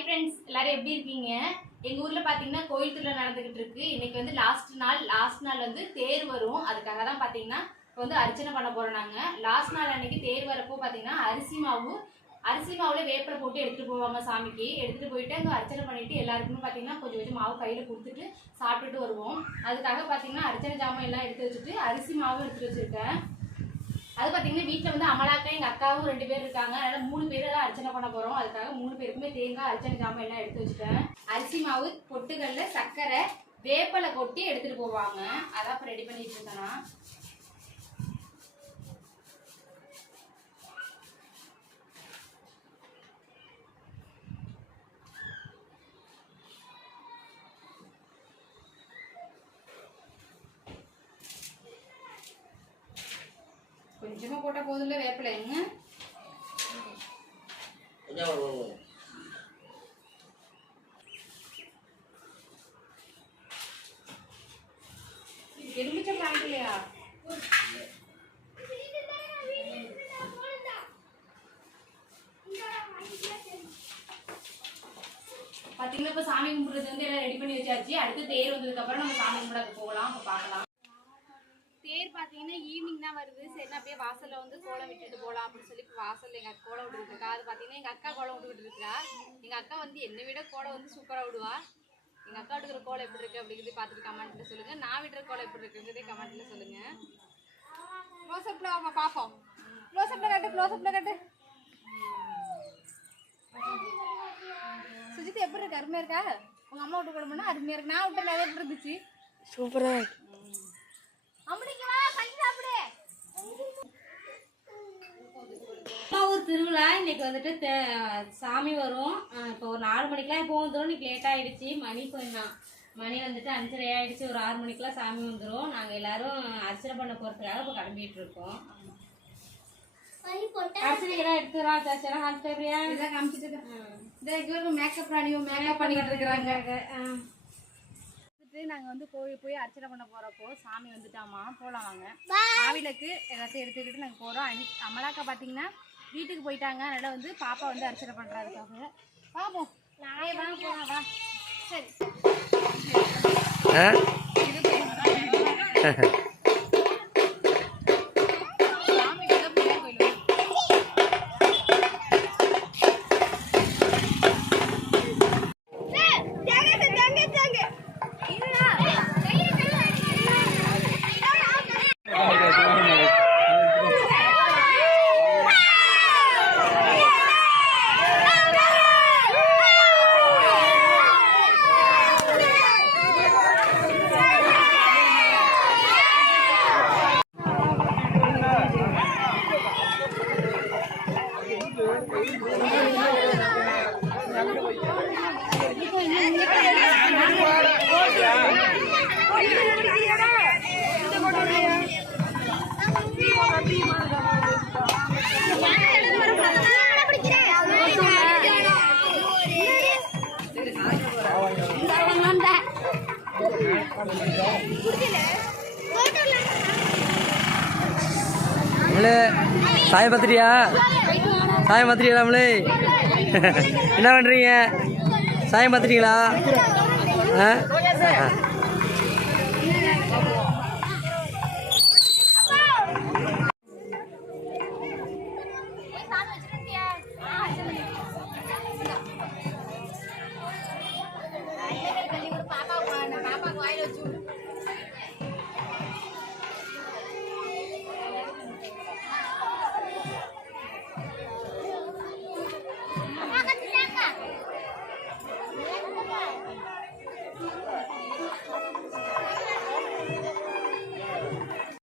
Hi friends எல்லாரும் எப்படி இருக்கீங்க? எங்க ஊர்ல பாத்தீங்கன்னா கோயில் திருவிழா நடந்துகிட்டு இருக்கு. இன்னைக்கு வந்து லாஸ்ட் நாள் லாஸ்ட் நாள் வந்து தேர் வரும். அதுக்காக தான் பாத்தீங்கன்னா இப்போ வந்து அர்ச்சனை பண்ண போறோம் நாங்க. லாஸ்ட் நாள் அன்னைக்கு தேர் வரப்போ பாத்தீங்கன்னா அரிசி மாவு அரிசி மாவுல வேப்பரை போட்டு எடுத்துட்டு போவாங்க சாமிக்கு. எடுத்துட்டு போயிட்டு அங்க அர்ச்சனை பண்ணிட்டு எல்லாருக்குமே பாத்தீங்கன்னா கொஞ்சம் கொஞ்சம் மாவு கையில கொடுத்துட்டு சாப்பிட்டுட்டு வருவோம். அதுக்காக பாத்தீங்கன்னா அர்ச்சனை ஜாமான் எல்லாம் எடுத்து வச்சுட்டு அரிசி மாவும் எடுத்து வச்சிருக்கேன். அது பார்த்தீங்கன்னா வீட்டில் வந்து அமலாக்கா எங்கள் அக்காவும் ரெண்டு பேர் இருக்காங்க. அதனால் மூணு பேர் தான் அர்ச்சனை பண்ண போகிறோம் அதுக்காக மூணு பேருக்குமே தேங்காய் அர்ச்சனை ஜாமான் எல்லாம் எடுத்து வச்சுட்டேன். அரிசி மாவு பொட்டுக்கல்ல சர்க்கரை வேப்பலை கொட்டி எடுத்துகிட்டு போவாங்க. அதான் இப்போ ரெடி பண்ணிட்டு இருக்கேன் நான். கொஞ்சமா போட்டா போதும்ல வேப்பிலை? ஒரு- எலுமிச்சம் வாங்கிக்கலையா பாத்தீங்கன்னா இப்ப சாமி கும்பிடுறது வந்து எல்லாம் ரெடி பண்ணி வச்சாச்சு. அடுத்து தேர் வந்ததுக்கு அப்புறம் நம்ம சாமி கும்பிட போகலாம் அப்ப பார்க்கலாம். தேர் பாத்தீங்கன்னா ஈவினிங் தான் வருது. சரி அப்படியே வாசல்ல வந்து கோலம் விட்டுட்டு போலாம் அப்படின்னு சொல்லி வாசல்ல எங்க அக்கா கோலம் விட்டுட்டு இருக்கா. அது பாத்தீங்கன்னா எங்க அக்கா கோலம் விட்டுட்டு இருக்கா. எங்க அக்கா வந்து என்னை விட கோலம் வந்து சூப்பரா விடுவா. எங்க அக்கா விட்டுக்கிற கோலம் எப்படி இருக்கு அப்படிங்கிறது பார்த்துட்டு கமெண்ட்ல சொல்லுங்க. நான் விடுற கோலம் எப்படி இருக்குங்கிறதே கமெண்ட்ல சொல்லுங்க. க்ளோஸ் வாமா பாப்போம் க்ளோஸ் கட்டு க்ளோஸ் அப்ல கட்டு. சுஜித் எப்படி இருக்கு? அருமையா இருக்கா? உங்க அம்மா விட்டு கொடுமனா அருமையா இருக்கு. நான் விட்டு நிறைய இருந்துச்சு சூப்பரா அம்மனிக்கு திருவிழா. இன்னைக்கு வந்துட்டு சாமி வரும். இப்போ ஒரு நாலு மணிக்கெல்லாம் இப்போ வந்துடும் இன்னைக்கு லேட் ஆயிடுச்சு. மணி கொஞ்சம் மணி வந்துட்டு அஞ்சரை ஆயிடுச்சு. ஒரு ஆறு மணிக்கெல்லாம் சாமி வந்துடும் நாங்கள் எல்லாரும் அர்ச்சனை பண்ண போகிறதுக்காக இப்போ கிளம்பிட்டு இருக்கோம். அர்ச்சனைக்கெல்லாம் எடுத்துக்கிறோம் காமிச்சிட்டு இருக்கேன். மேக்கப் ராணியும் மேக்கப் பண்ணிக்கிட்டு இருக்கிறாங்க. வந்துட்டு நாங்க வந்து கோயில் போய் அர்ச்சனை பண்ண போறப்போ சாமி வந்துட்டாமா? போலாம் வாங்க. மாவிளக்கு எல்லாத்தையும் எடுத்துக்கிட்டு நாங்க போறோம். அனி- அமலாக்கா பாத்தீங்கன்னா வீட்டுக்கு போயிட்டாங்க. அதனால வந்து பாப்பா வந்து அர்ச்சனை பண்றதுக்காக பாப்போம் ஏய், வா போலாம் வா சரி நம்மளே சாய பத்திரியா சாய பத்திரியா நம்மளே என்ன பண்ணுறீங்க சாயம் பார்த்துட்டீங்களா? ஆ?